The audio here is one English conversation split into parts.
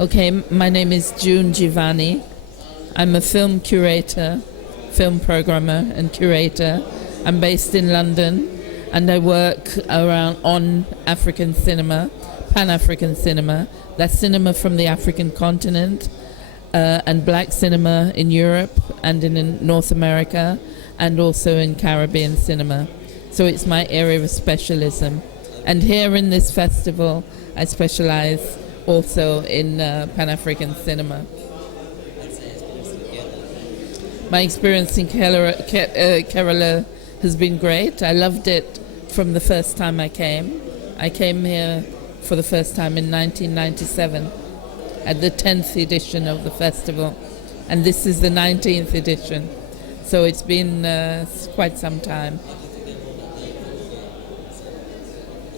Okay, my name is June Givanni. I'm a film curator, film programmer and curator. I'm based in London and I work around on African cinema, Pan-African cinema. That's cinema from the African continent and black cinema in Europe and in North America and also in Caribbean cinema. So it's my area of specialism. And here in this festival, I specialize also in Pan-African cinema. My experience in Kerala has been great. I loved it from the first time I came. I came here for the first time in 1997 at the 10th edition of the festival. And this is the 19th edition. So it's been quite some time.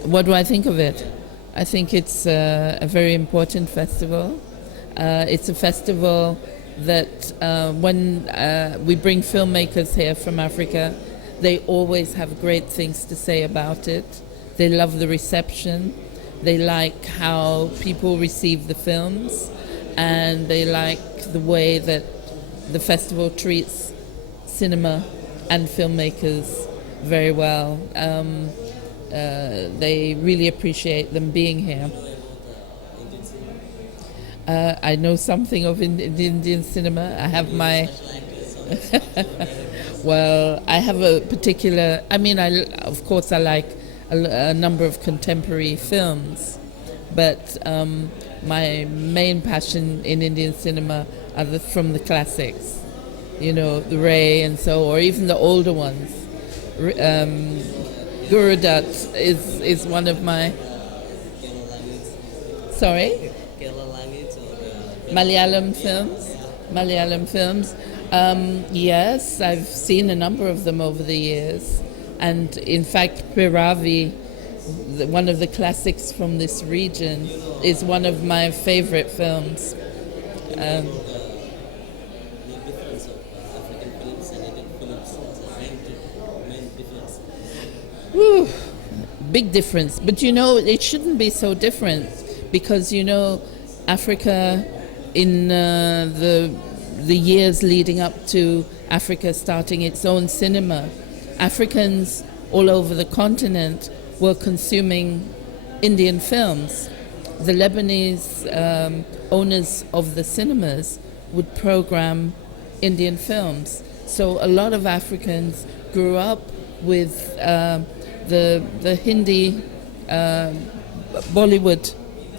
What do I think of it? I think it's a very important festival. It's a festival that when we bring filmmakers here from Africa, they always have great things to say about it. They love the reception. They like how people receive the films, and they like the way that the festival treats cinema and filmmakers very well. They really appreciate them being here. I know something of Indian cinema. I have my... Well, I have a particular... of course I like a number of contemporary films, but my main passion in Indian cinema are from the classics. You know, the Ray and so, or even the older ones. Guru Dutt is one of my... Sorry? Malayalam films. Yes, I've seen a number of them over the years. And in fact, Piravi, one of the classics from this region, is one of my favorite films. Whew, big difference. But you know, it shouldn't be so different because, you know, Africa in the years leading up to Africa starting its own cinema, Africans all over the continent were consuming Indian films. The Lebanese owners of the cinemas would program Indian films. So a lot of Africans grew up with the Hindi Bollywood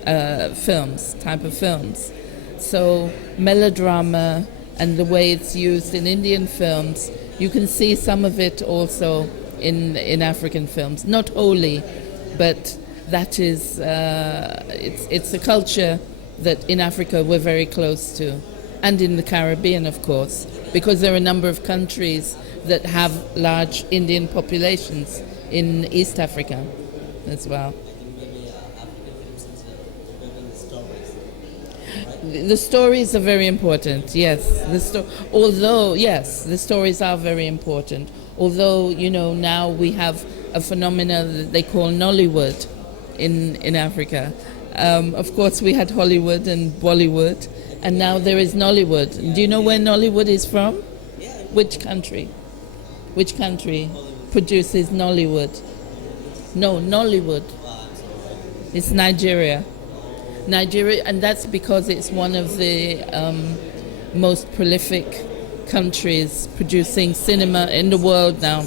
type of films. So melodrama and the way it's used in Indian films, you can see some of it also in African films. Not wholly, but that is, it's a culture that in Africa we're very close to. And in the Caribbean, of course, because there are a number of countries that have large Indian populations in East Africa as well. The stories are very important, yes. The stories are very important. Although, you know, now we have a phenomenon that they call Nollywood in Africa. Of course, we had Hollywood and Bollywood, and now there is Nollywood. Do you know where Nollywood is from? Which country? Which country produces Nollywood? No, Nollywood. It's Nigeria. Nigeria, and that's because it's one of the most prolific countries producing cinema in the world now.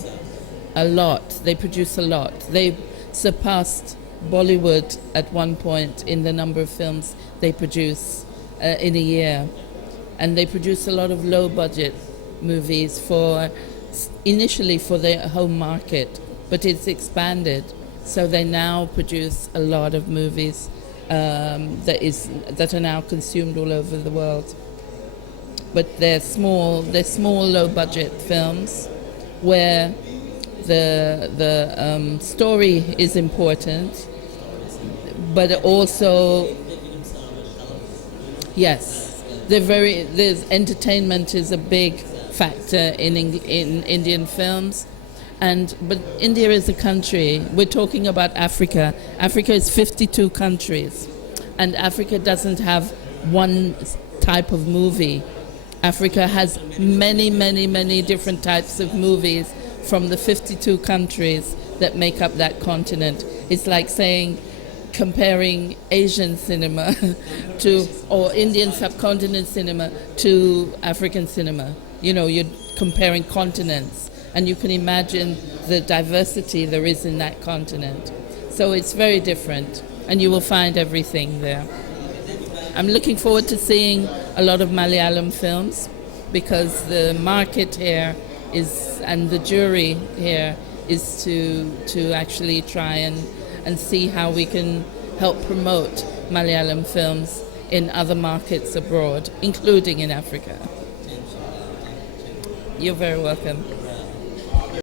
A lot. They produce a lot. They surpassed Bollywood at one point in the number of films they produce in a year. And they produce a lot of low-budget movies initially for their home market, but it's So they now produce a lot of movies that are now consumed all over the world. But they're small, low-budget films where the story is important, but also, yes, there's entertainment is a big factor in Indian films. But India is a country. We're talking about Africa. Africa is 52 countries, and Africa doesn't have one type of movie. Africa has many, many, many different types of movies from the 52 countries that make up that continent. It's like saying, comparing Asian cinema to, or Indian subcontinent cinema to African cinema. You know, you're comparing continents, and you can imagine the diversity there is in that continent. So it's very different, and you will find everything there. I'm looking forward to seeing a lot of Malayalam films, because the market here is, and the jury here is to actually try and see how we can help promote Malayalam films in other markets abroad, including in Africa. You're very welcome.